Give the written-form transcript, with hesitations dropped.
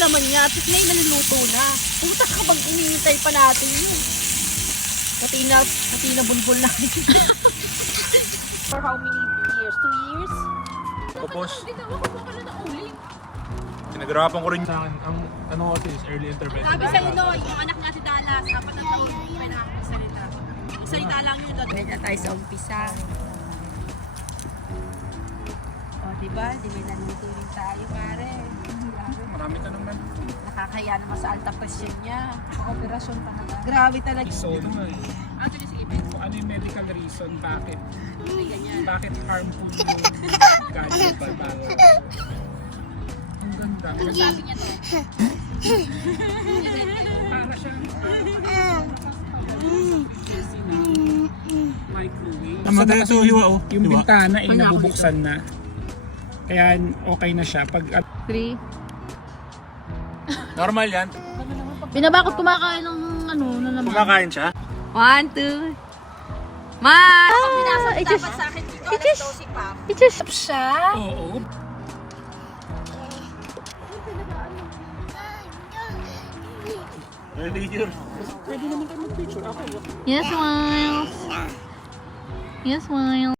laman niya. At ngayon naluluto na. Puta ka bang inihintay pa natin yun. Pati na bulbul natin. For how many years? 2 years? Tapos, Ginawa ko pa pala na uling. pinaghirapan ko rin sa akin. Ang ano kasi is early intervention. Sabi sa'yo no, yung anak nga si Dallas, apat na taon yung pinakasalita. Yung salita lang yun doon. Medyo tayo sa umpisa. O, diba? Di may naluto rin tayo, pare. Marami ka naman. Nakakaya naman sa alta presyon niya. Sa operasyon talaga. Grabe talaga. reason, Ano yung sige, Ben? kung ano yung medical reason, bakit May ganyan. harmful yung gadget ba ba? Ang ganda. Sabi niya to. Para siyang microwave. Tama tayo ito, hiwa oh. Yung Hiwa. bintana ay Ano ako nabubuksan na. Kaya okay na siya. Pag 3. Normal yan. Binabakot kumakain ng ano na naman. Kumakain siya. 1, 2. Ma! Pinasa mo dapat sa akin dito. Alas 12 pa. I-just siya. oo, Yes, Miles. Yes, Miles.